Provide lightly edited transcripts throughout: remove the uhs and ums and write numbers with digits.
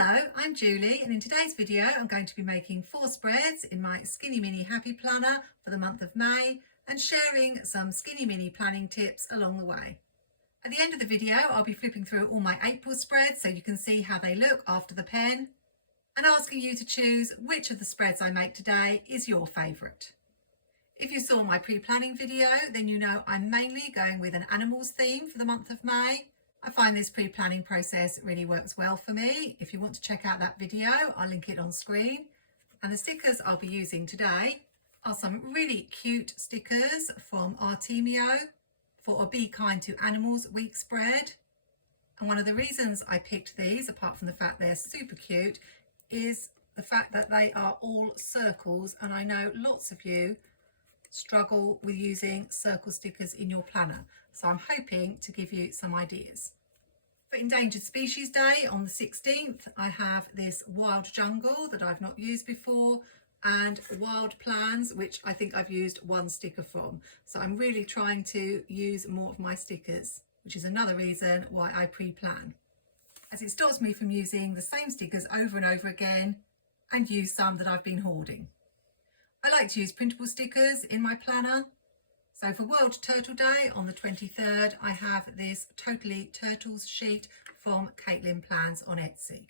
Hello, I'm Julie, and in today's video I'm going to be making 4 spreads in my Skinny Mini Happy Planner for the month of May and sharing some Skinny Mini planning tips along the way. At the end of the video I'll be flipping through all my April spreads so you can see how they look after the pen and asking you to choose which of the spreads I make today is your favourite. If you saw my pre-planning video, then you know I'm mainly going with an animals theme for the month of May. I find this pre-planning process really works well for me. If you want to check out that video, I'll link it on screen. And the stickers I'll be using today are some really cute stickers from Artemio for a Be Kind to Animals week spread. And one of the reasons I picked these, apart from the fact they're super cute, is the fact that they are all circles, and I know lots of you struggle with using circle stickers in your planner, so I'm hoping to give you some ideas. For Endangered Species Day on the 16th, I have this Wild Jungle that I've not used before and Wild Plans, which I think I've used one sticker from. So I'm really trying to use more of my stickers, which is another reason why I pre-plan, as it stops me from using the same stickers over and over again and use some that I've been hoarding. I like to use printable stickers in my planner. So for World Turtle Day on the 23rd, I have this Totally Turtles sheet from Caitlin Plans on Etsy.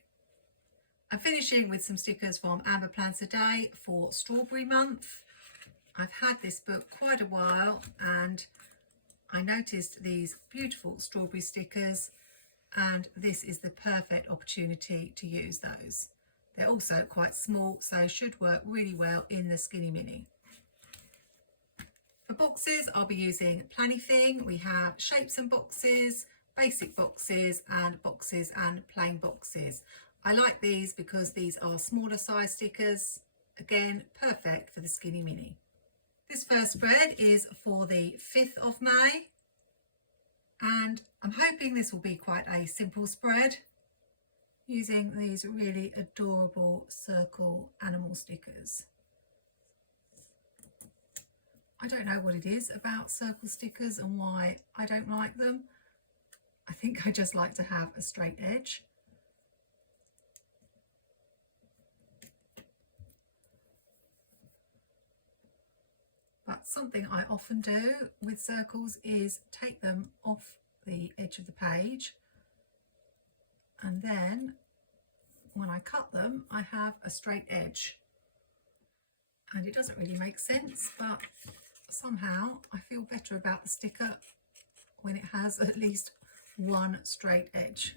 I'm finishing with some stickers from Amber Plans a Day for Strawberry Month. I've had this book quite a while and I noticed these beautiful strawberry stickers, and this is the perfect opportunity to use those. They're also quite small, so should work really well in the Skinny Mini. For boxes, I'll be using Planything. We have shapes and boxes, basic boxes and plain boxes. I like these because these are smaller size stickers. Again, perfect for the Skinny Mini. This first spread is for the 5th of May. And I'm hoping this will be quite a simple spread, using these really adorable circle animal stickers. I don't know what it is about circle stickers and why I don't like them. I think I just like to have a straight edge. But something I often do with circles is take them off the edge of the page, and then when I cut them I have a straight edge, and it doesn't really make sense, but somehow I feel better about the sticker when it has at least one straight edge.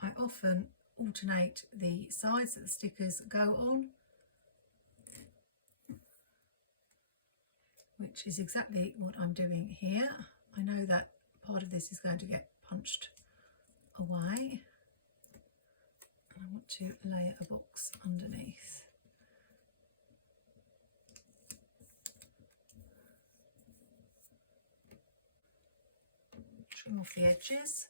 I often alternate the sides that the stickers go on, which is exactly what I'm doing here. I know that part of this is going to get punched away, and I want to layer a box underneath. Trim off the edges.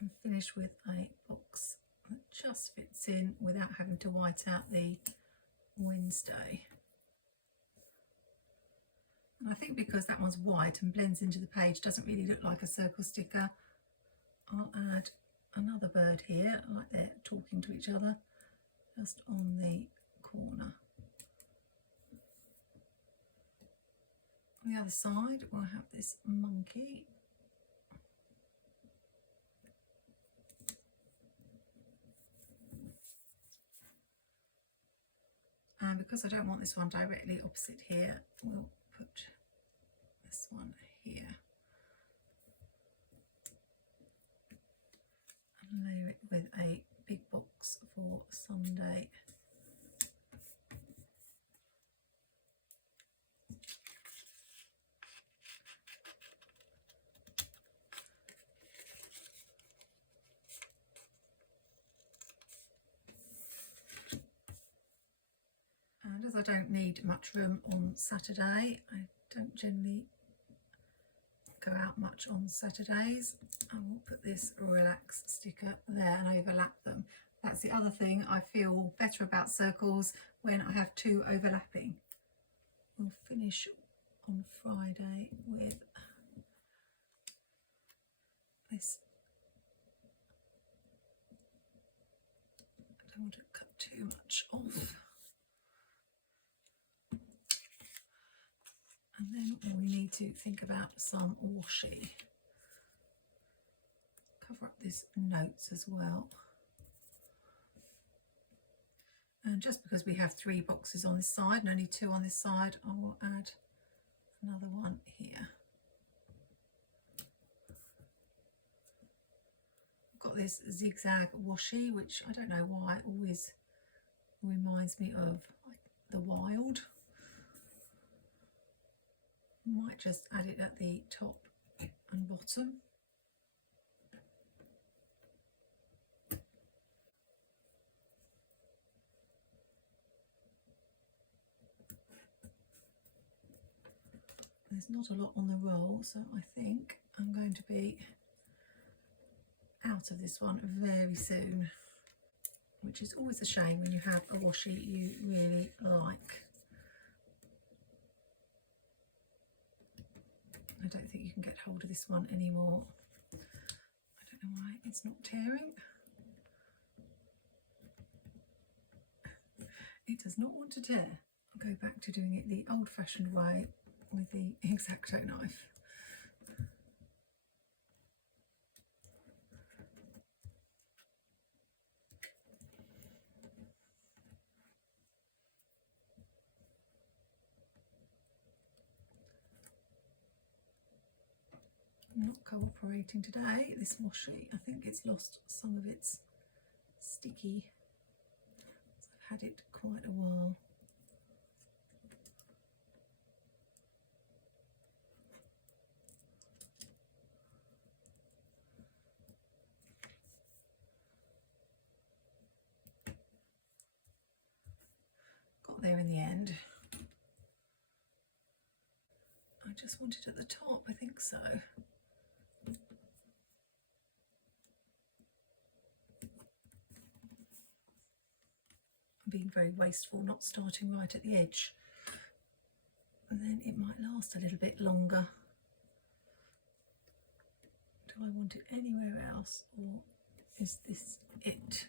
And finish with a box that just fits in without having to white out the Wednesday. And I think because that one's white and blends into the page, doesn't really look like a circle sticker, I'll add another bird here, like they're talking to each other, just on the corner. On the other side we'll have this monkey. And because I don't want this one directly opposite here, we'll put this one here and layer it with a big box for Sunday. And as I don't need much room on Saturday, I don't generally go out much on Saturdays, I will put this relax sticker there and overlap them. That's the other thing, I feel better about circles when I have two overlapping. We'll finish on Friday with this. I don't want to cut too much off. And then we need to think about some washi. Cover up these notes as well. And just because we have 3 boxes on this side and only 2 on this side, I will add another one here. I've got this zigzag washi, which I don't know why always reminds me of like the wild. Might just add it at the top and bottom. There's not a lot on the roll, so I think I'm going to be out of this one very soon, which is always a shame when you have a washi you really like. I don't think you can get hold of this one anymore. I don't know why it's not tearing. It does not want to tear. I'll go back to doing it the old-fashioned way with the X-Acto knife. Not cooperating today, this washi. I think it's lost some of its sticky. I've had it quite a while. Got there in the end. I just want it at the top, I think so. I'm being very wasteful, not starting right at the edge. And then it might last a little bit longer. Do I want it anywhere else, or is this it?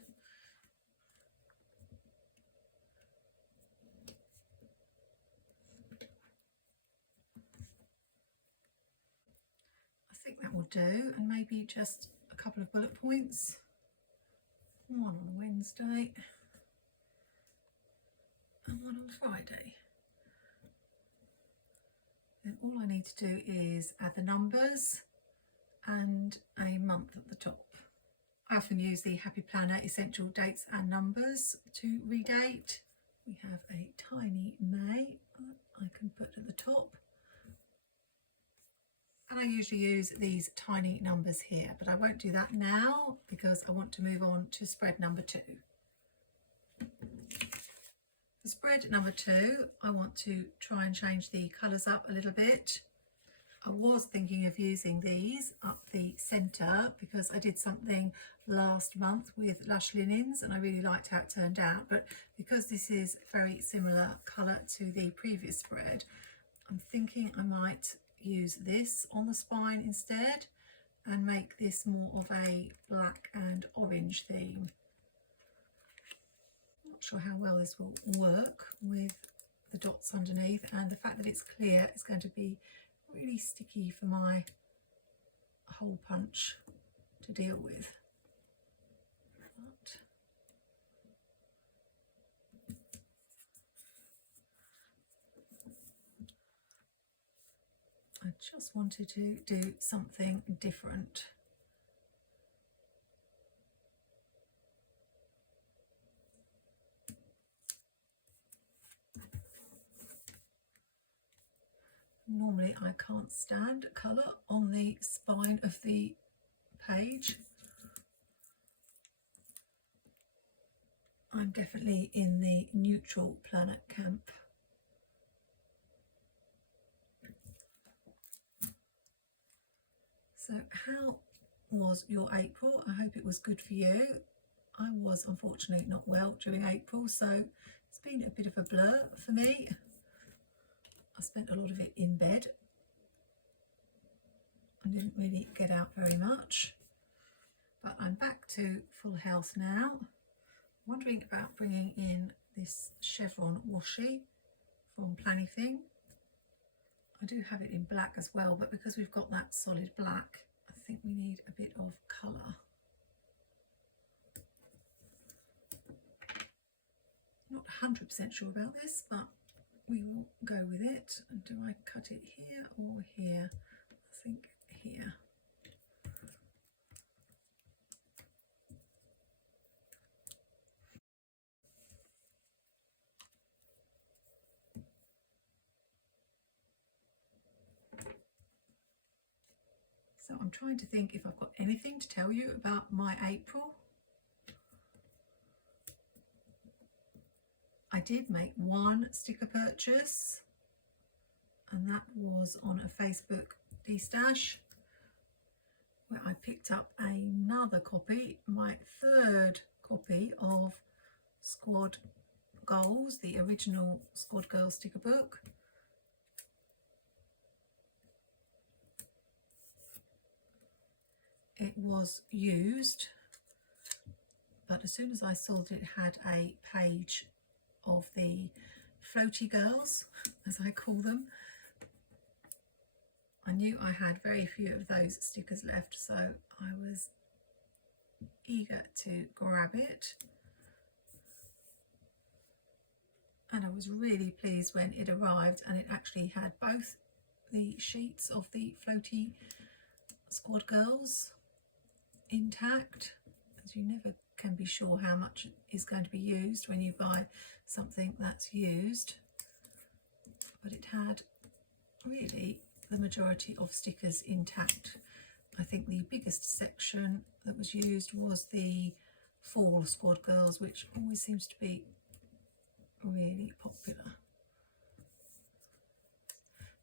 I think that will do, and maybe just a couple of bullet points. One on Wednesday and one on Friday. Then all I need to do is add the numbers and a month at the top. I often use the Happy Planner Essential Dates and Numbers to redate. We have a tiny May I can put at the top. And I usually use these tiny numbers here, but I won't do that now because I want to move on to spread number 2. For spread number 2, I want to try and change the colours up a little bit. I was thinking of using these up the centre because I did something last month with Lush Linens and I really liked how it turned out, but because this is very similar colour to the previous spread, I'm thinking I might use this on the spine instead and make this more of a black and orange theme. Not sure how well this will work with the dots underneath, and the fact that it's clear is going to be really sticky for my hole punch to deal with. But I just wanted to do something different. Normally I can't stand colour on the spine of the page. I'm definitely in the neutral planet camp. So how was your April? I hope it was good for you. I was unfortunately not well during April, so it's been a bit of a blur for me. I spent a lot of it in bed. I didn't really get out very much, but I'm back to full health now. Wondering about bringing in this chevron washi from Planything. I do have it in black as well, but because we've got that solid black, I think we need a bit of colour. Not 100% sure about this, but we will go with it. And do I cut it here or here? I think here. So I'm trying to think if I've got anything to tell you about my April. I did make one sticker purchase, and that was on a Facebook destash where I picked up another copy, my third copy of Squad Goals, the original Squad Girl sticker book. It was used, but as soon as I saw that it had a page of the floaty girls, as I call them, I knew I had very few of those stickers left, so I was eager to grab it. And I was really pleased when it arrived and it actually had both the sheets of the floaty Squad Girls intact, as you never can be sure how much is going to be used when you buy something that's used. But it had really the majority of stickers intact. I think the biggest section that was used was the fall Squad Girls, which always seems to be really popular.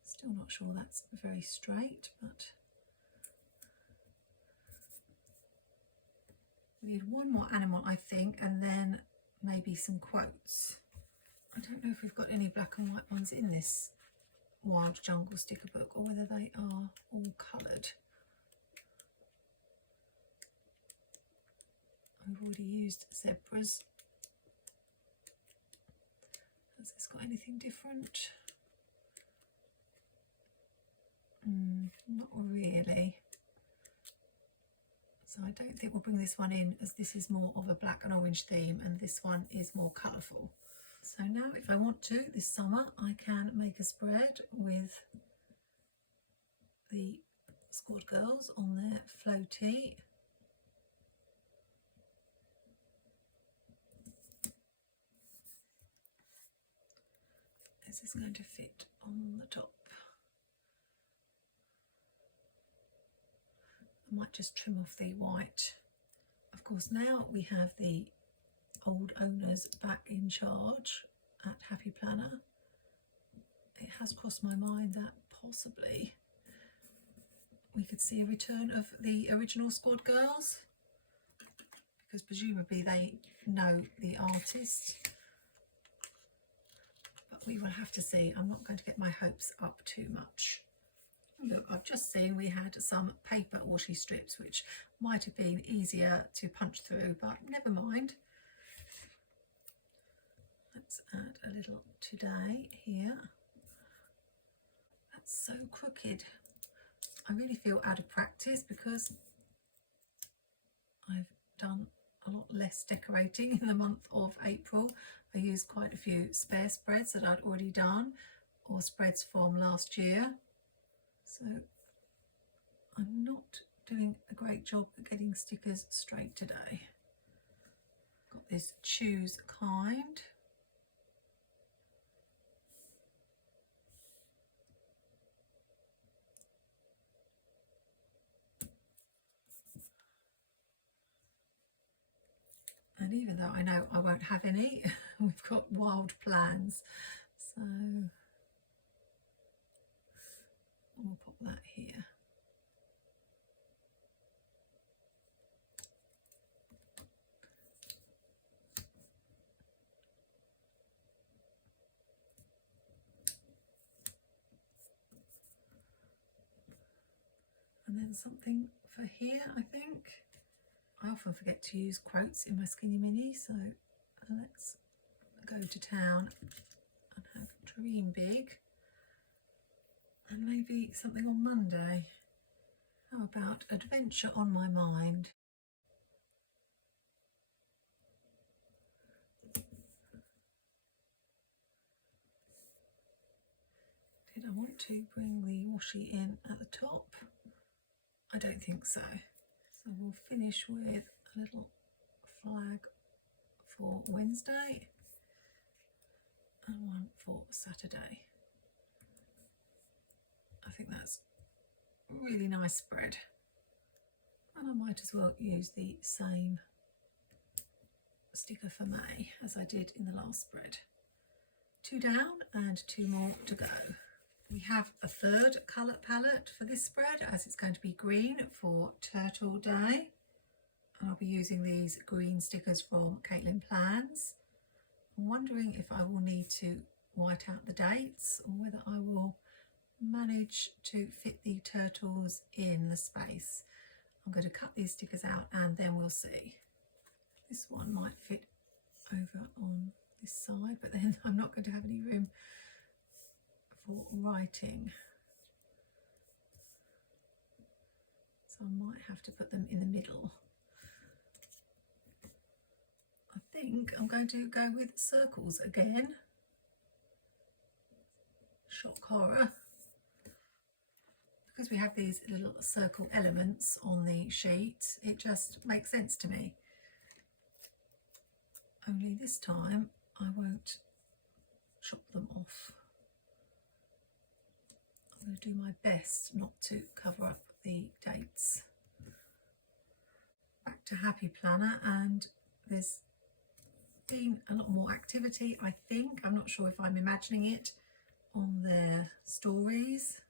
Still not sure that's very straight, but we need one more animal, I think, and then maybe some quotes. I don't know if we've got any black and white ones in this Wild Jungle sticker book, or whether they are all coloured. I've already used zebras. Has this got anything different? Not really. So I don't think we'll bring this one in, as this is more of a black and orange theme and this one is more colourful. So now if I want to, this summer, I can make a spread with the Squad Girls on their floaty. Is this going to fit on the top? I might just trim off the white. Of course, now we have the old owners back in charge at Happy Planner. It has crossed my mind that possibly we could see a return of the original Squad Girls, because presumably they know the artist. But we will have to see. I'm not going to get my hopes up too much. Look, I've just seen we had some paper washi strips, which might have been easier to punch through, but never mind. Let's add a little today here. That's so crooked. I really feel out of practice because I've done a lot less decorating in the month of April. I used quite a few spare spreads that I'd already done, or spreads from last year. So I'm not doing a great job at getting stickers straight today. Got this Choose Kind. And even though I know I won't have any, we've got wild plans. So we'll pop that here. and then something for here, I think. I often forget to use quotes in my Skinny Mini, so let's go to town and have dream big, and maybe something on Monday. How about adventure on my mind? Did I want to bring the washi in at the top? I don't think so. So we'll finish with a little flag for Wednesday and one for Saturday. I think that's a really nice spread, and I might as well use the same sticker for May as I did in the last spread. 2 down and 2 more to go. We have a third colour palette for this spread, as it's going to be green for Turtle Day, and I'll be using these green stickers from Caitlin Plans. I'm wondering if I will need to white out the dates, or whether I will manage to fit the turtles in the space. I'm going to cut these stickers out and then we'll see. This one might fit over on this side, but then I'm not going to have any room for writing, so I might have to put them in the middle. I think I'm going to go with circles again. Shock horror. Because we have these little circle elements on the sheet, it just makes sense to me. Only this time I won't chop them off. I'm going to do my best not to cover up the dates. Back to Happy Planner, and there's been a lot more activity, I think. I'm not sure if I'm imagining it, on their stories.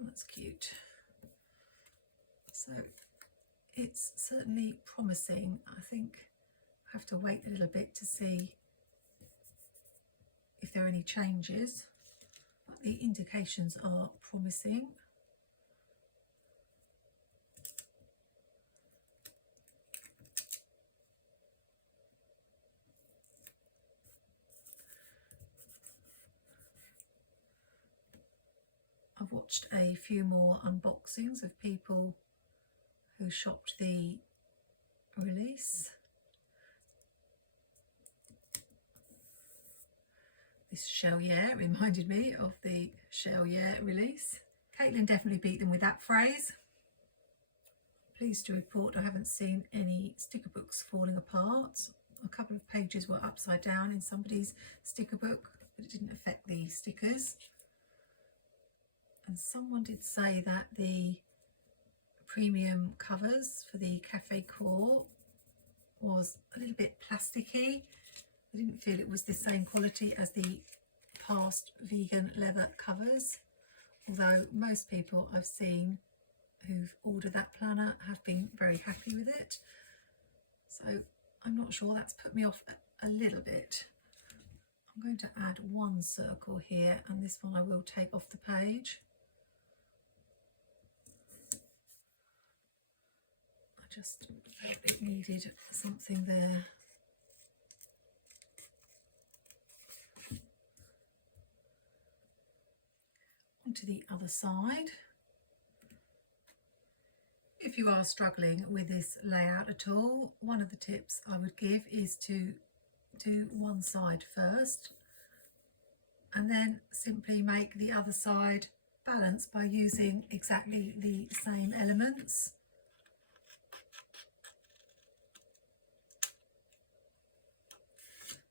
Oh, that's cute. So it's certainly promising. I think I have to wait a little bit to see if there are any changes, but the indications are promising. I've watched a few more unboxings of people who shopped the release. This Shell Yeah reminded me of the Shell Yeah release. Caitlin definitely beat them with that phrase. Pleased to report I haven't seen any sticker books falling apart. A couple of pages were upside down in somebody's sticker book, but it didn't affect the stickers. And someone did say that the premium covers for the Cafe Core was a little bit plasticky. I didn't feel it was the same quality as the past vegan leather covers, although most people I've seen who've ordered that planner have been very happy with it. So I'm not sure, that's put me off a little bit. I'm going to add one circle here, and this one I will take off the page. I just felt it needed something there. Onto the other side. If you are struggling with this layout at all, one of the tips I would give is to do one side first and then simply make the other side balance by using exactly the same elements.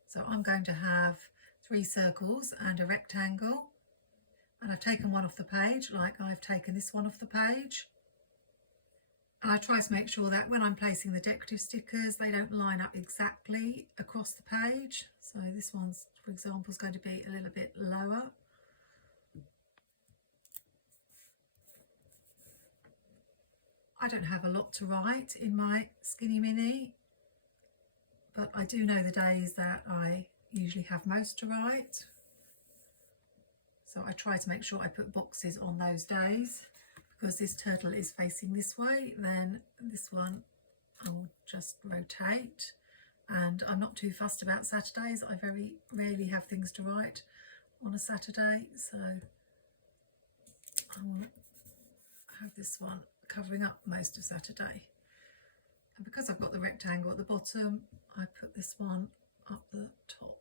So I'm going to have 3 circles and a rectangle, and I've taken one off the page like I've taken this one off the page. And I try to make sure that when I'm placing the decorative stickers, they don't line up exactly across the page. So this one's, for example, is going to be a little bit lower. I don't have a lot to write in my Skinny Mini, but I do know the days that I usually have most to write. So I try to make sure I put boxes on those days. because this turtle is facing this way, then this one I'll just rotate. And I'm not too fussed about Saturdays. I very rarely have things to write on a Saturday, so I will have this one covering up most of Saturday. And because I've got the rectangle at the bottom, I put this one up the top.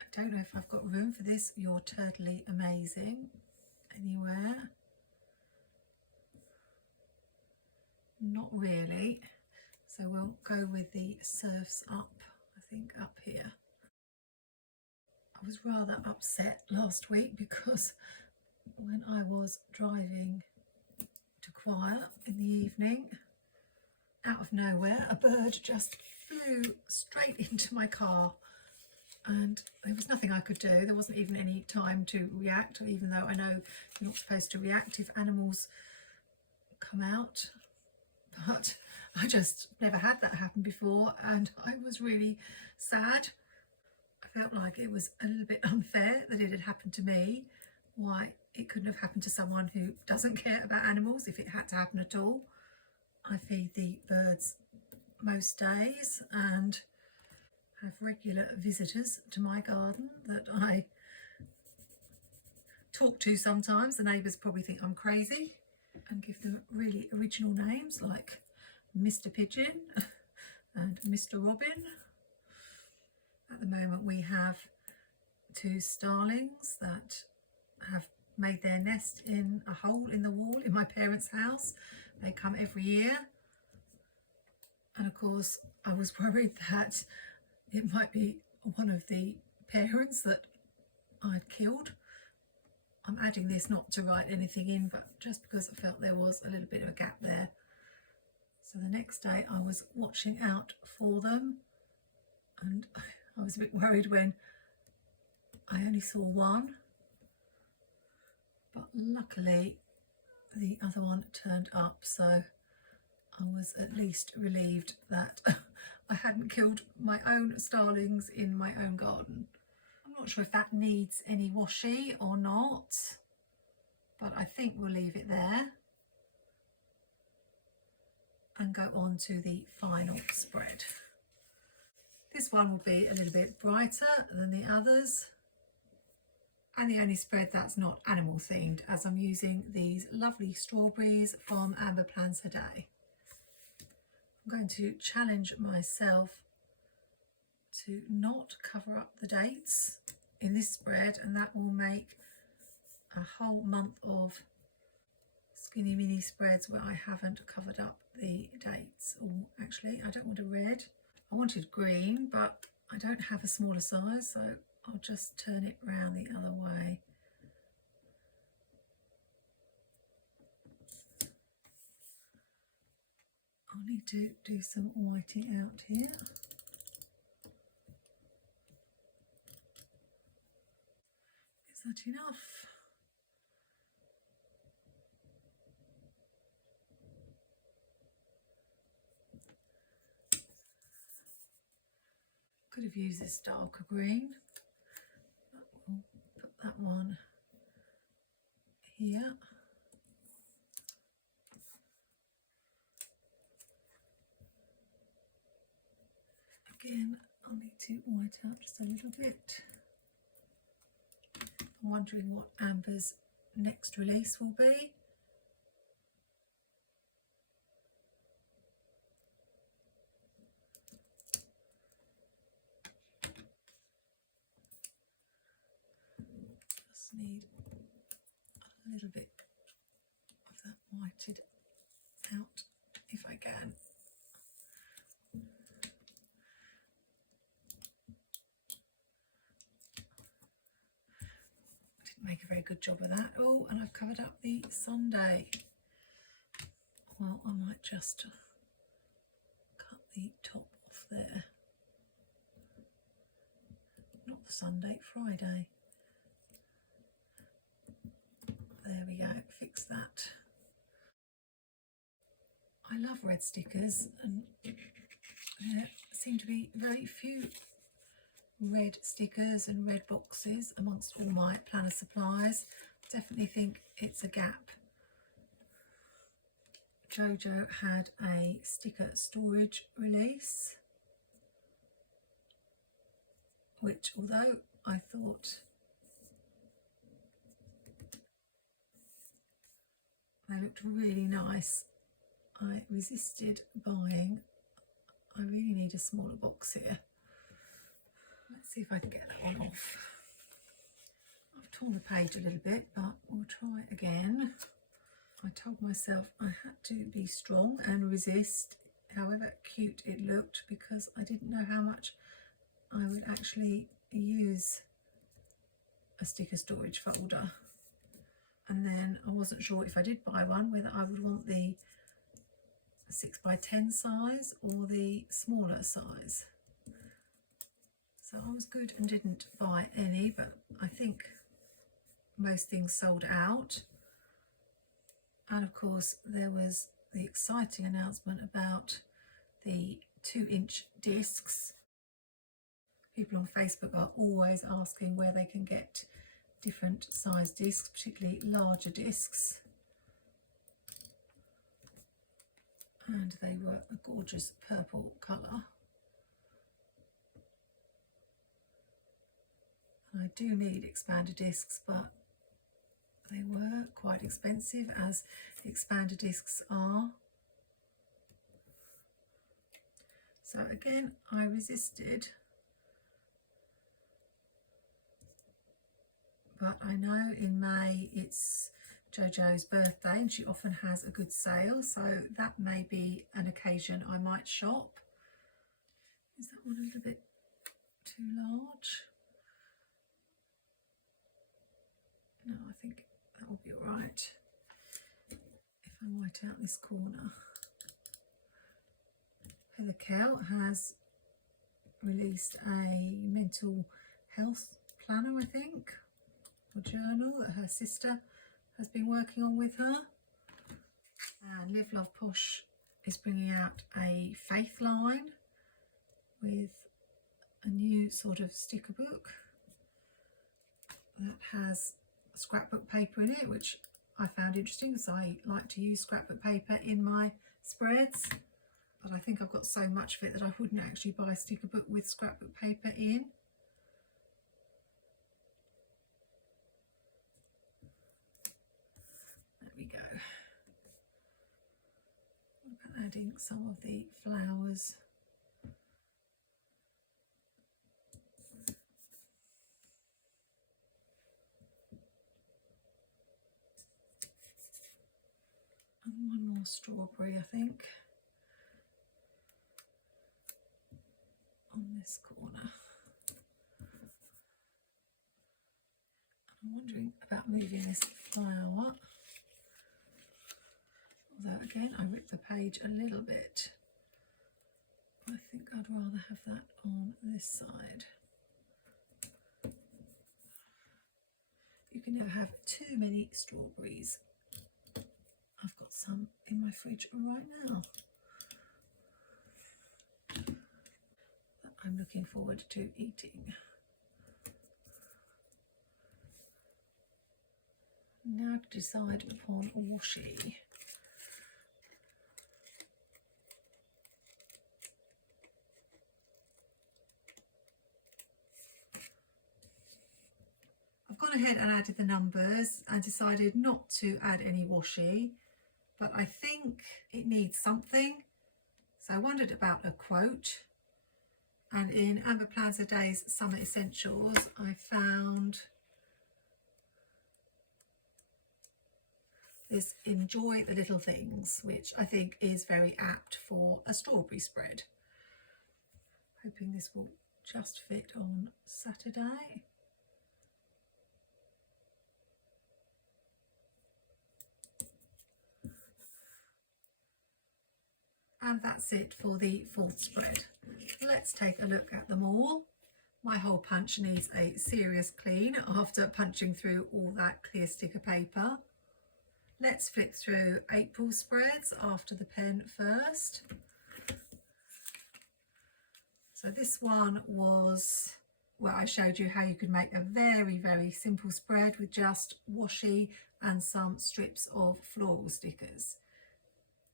I don't know if I've got room for this You're Totally Amazing anywhere. Not really. So we'll go with the Surfs Up, I think, up here. I was rather upset last week because when I was driving to choir in the evening, out of nowhere, a bird just flew straight into my car, and there was nothing I could do. There wasn't even any time to react, even though I know you're not supposed to react if animals come out. But I just never had that happen before, and I was really sad. I felt like it was a little bit unfair that it had happened to me. Why it couldn't have happened to someone who doesn't care about animals if it had to happen at all. I feed the birds most days and have regular visitors to my garden that I talk to sometimes. The neighbours probably think I'm crazy, and give them really original names like Mr. Pigeon and Mr. Robin. At the moment we have 2 starlings that have made their nest in a hole in the wall in my parents' house. They come every year, and of course I was worried that it might be one of the parents that I'd killed. I'm adding this not to write anything in, but just because I felt there was a little bit of a gap there. So the next day I was watching out for them, and I was a bit worried when I only saw one, but luckily the other one turned up, so I was at least relieved that I hadn't killed my own starlings in my own garden. I'm not sure if that needs any washi or not, but I think we'll leave it there and go on to the final spread. This one will be a little bit brighter than the others, and the only spread that's not animal themed, as I'm using these lovely strawberries from Amber Plans Her Day. I'm going to challenge myself to not cover up the dates in this spread, and that will make a whole month of skinny mini spreads where I haven't covered up the dates. Oh, actually I don't want a red. I wanted green, but I don't have a smaller size, so I'll just turn it round the other way. I'll need to do some whiting out here. Is that enough? Could have used this darker green. We'll put that one here. Again, I'll need to white out just a little bit. I'm wondering what Amber's next release will be. Just need a little bit of that whited out if I can. Make a very good job of that. Oh, and I've covered up the Sunday. Well, I might just cut the top off there. Not the Sunday, Friday. There we go, fix that. I love red stickers, and there seem to be very few red stickers and red boxes amongst all my planner supplies. Definitely think it's a gap. Jojo had a sticker storage release, which, although I thought they looked really nice, I resisted buying. I really need a smaller box here. Let's see if I can get that one off. I've torn the page a little bit, but we'll try again. I told myself I had to be strong and resist, however cute it looked, because I didn't know how much I would actually use a sticker storage folder. And then I wasn't sure if I did buy one whether I would want the 6x10 size or the smaller size. So I was good and didn't buy any, but I think most things sold out. And of course there was the exciting announcement about the 2-inch discs. People on Facebook are always asking where they can get different size discs, particularly larger discs. And they were a gorgeous purple colour. I do need expander discs, but they were quite expensive, as the expander discs are. So again, I resisted, but I know in May it's Jojo's birthday and she often has a good sale, so that may be an occasion I might shop. Is that one a little bit too large? No, I think that will be all right if I white out this corner. Heather Cow has released a mental health planner, I think, or journal that her sister has been working on with her. And Live Love Posh is bringing out a faith line with a new sort of sticker book that has scrapbook paper in it, which I found interesting because I like to use scrapbook paper in my spreads, but I think I've got so much of it that I wouldn't actually buy a sticker book with scrapbook paper in. There we go. What about adding some of the flowers? And one more strawberry, I think, on this corner. I'm wondering about moving this flower, although again I ripped the page a little bit. I think I'd rather have that on this side. You can never have too many strawberries. I've got some in my fridge right now that I'm looking forward to eating. Now to decide upon washi. I've gone ahead and added the numbers and decided not to add any washi, but I think it needs something. So I wondered about a quote, and in Amber Plans a Day's Summer Essentials I found this "Enjoy the little things," which I think is very apt for a strawberry spread. Hoping this will just fit on Saturday. And that's it for the fourth spread. Let's take a look at them all. My hole punch needs a serious clean after punching through all that clear sticker paper. Let's flip through April spreads after the pen first. So this one was where I showed you how you could make a very simple spread with just washi and some strips of floral stickers.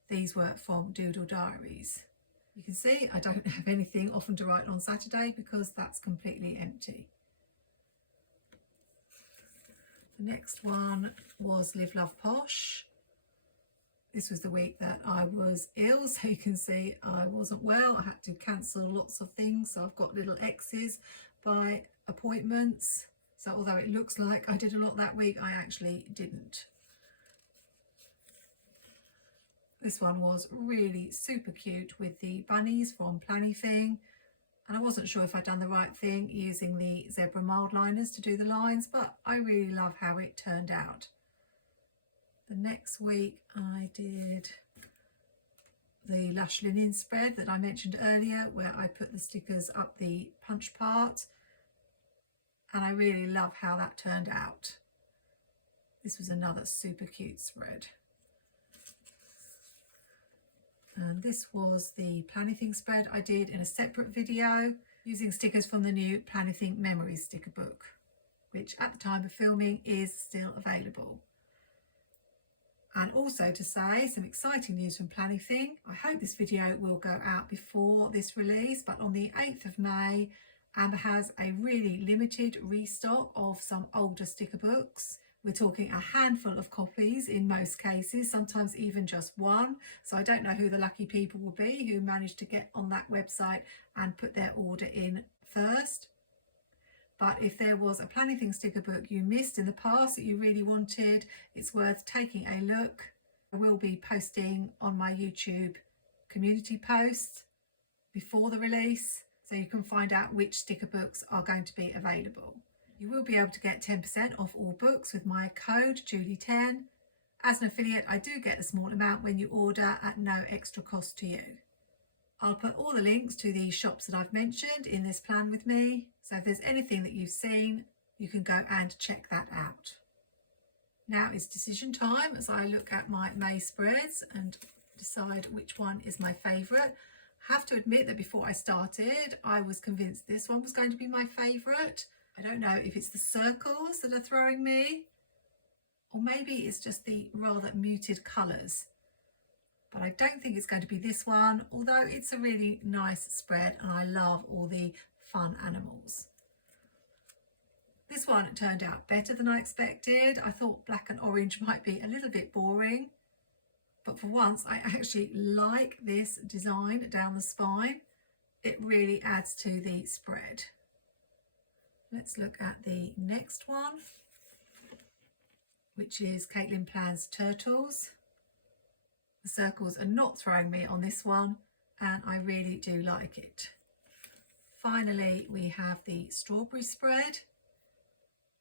These were from Doodle Diaries. You can see I don't have anything often to write on Saturday because that's completely empty. The next one was Live Love Posh. This was the week that I was ill, so you can see I wasn't well. I had to cancel lots of things, so I've got little X's by appointments. So although it looks like I did a lot that week, I actually didn't. This one was really super cute with the bunnies from Planything. And I wasn't sure if I'd done the right thing using the zebra mild liners to do the lines, but I really love how it turned out. The next week I did the Lush Linen spread that I mentioned earlier, where I put the stickers up the punch part, and I really love how that turned out. This was another super cute spread. And this was the Planything spread I did in a separate video using stickers from the new Planything Memories sticker book, which at the time of filming is still available. And also to say some exciting news from Planything. I hope this video will go out before this release, but on the 8th of May, Amber has a really limited restock of some older sticker books. We're talking a handful of copies in most cases, sometimes even just one. So I don't know who the lucky people will be who manage to get on that website and put their order in first. But if there was a Planything sticker book you missed in the past that you really wanted, it's worth taking a look. I will be posting on my YouTube community posts before the release, so you can find out which sticker books are going to be available. You will be able to get 10% off all books with my code Julie10. As an affiliate, I do get a small amount when you order at no extra cost to you. I'll put all the links to the shops that I've mentioned in this plan with me. So if there's anything that you've seen, you can go and check that out. Now it's decision time as I look at my May spreads and decide which one is my favourite. I have to admit that before I started, I was convinced this one was going to be my favourite. I don't know if it's the circles that are throwing me, or maybe it's just the rather muted colours. But I don't think it's going to be this one, although it's a really nice spread and I love all the fun animals. This one turned out better than I expected. I thought black and orange might be a little bit boring, but for once I actually like this design down the spine. It really adds to the spread. Let's look at the next one, which is Caitlin Plans Turtles. The circles are not throwing me on this one, and I really do like it. Finally, we have the strawberry spread.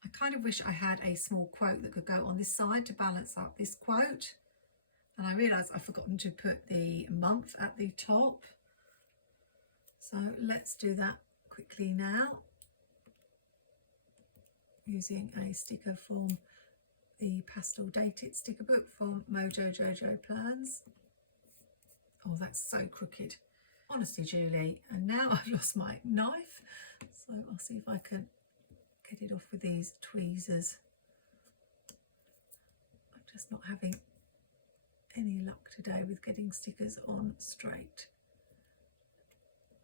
I kind of wish I had a small quote that could go on this side to balance up this quote. And I realised I've forgotten to put the month at the top. So let's do that quickly now, using a sticker from the pastel dated sticker book from Mojo Jojo Plans. Oh, that's so crooked. Honestly, Julie. And now I've lost my knife. So I'll see if I can get it off with these tweezers. I'm just not having any luck today with getting stickers on straight.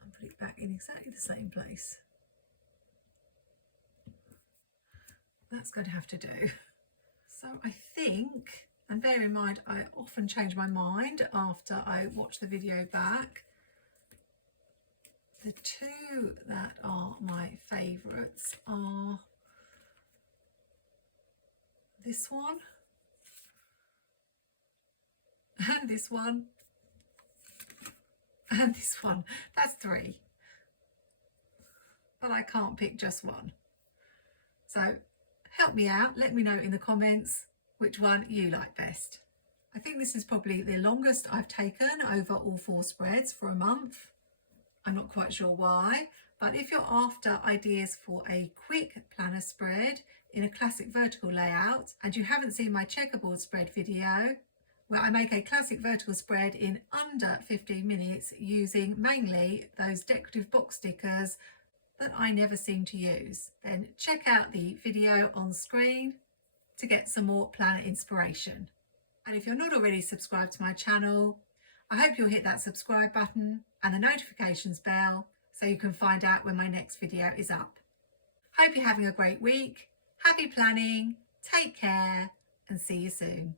And put it back in exactly the same place. That's going to have to do. So I think, and bear in mind I often change my mind after I watch the video back, the two that are my favourites are this one and this one and this one. That's three, but I can't pick just one. So help me out, let me know in the comments which one you like best. I think this is probably the longest I've taken over all four spreads for a month. I'm not quite sure why, but if you're after ideas for a quick planner spread in a classic vertical layout and you haven't seen my checkerboard spread video, where I make a classic vertical spread in under 15 minutes using mainly those decorative box stickers that I never seem to use, then check out the video on screen to get some more planner inspiration. And if you're not already subscribed to my channel, I hope you'll hit that subscribe button and the notifications bell so you can find out when my next video is up. Hope you're having a great week. Happy planning, take care, and see you soon.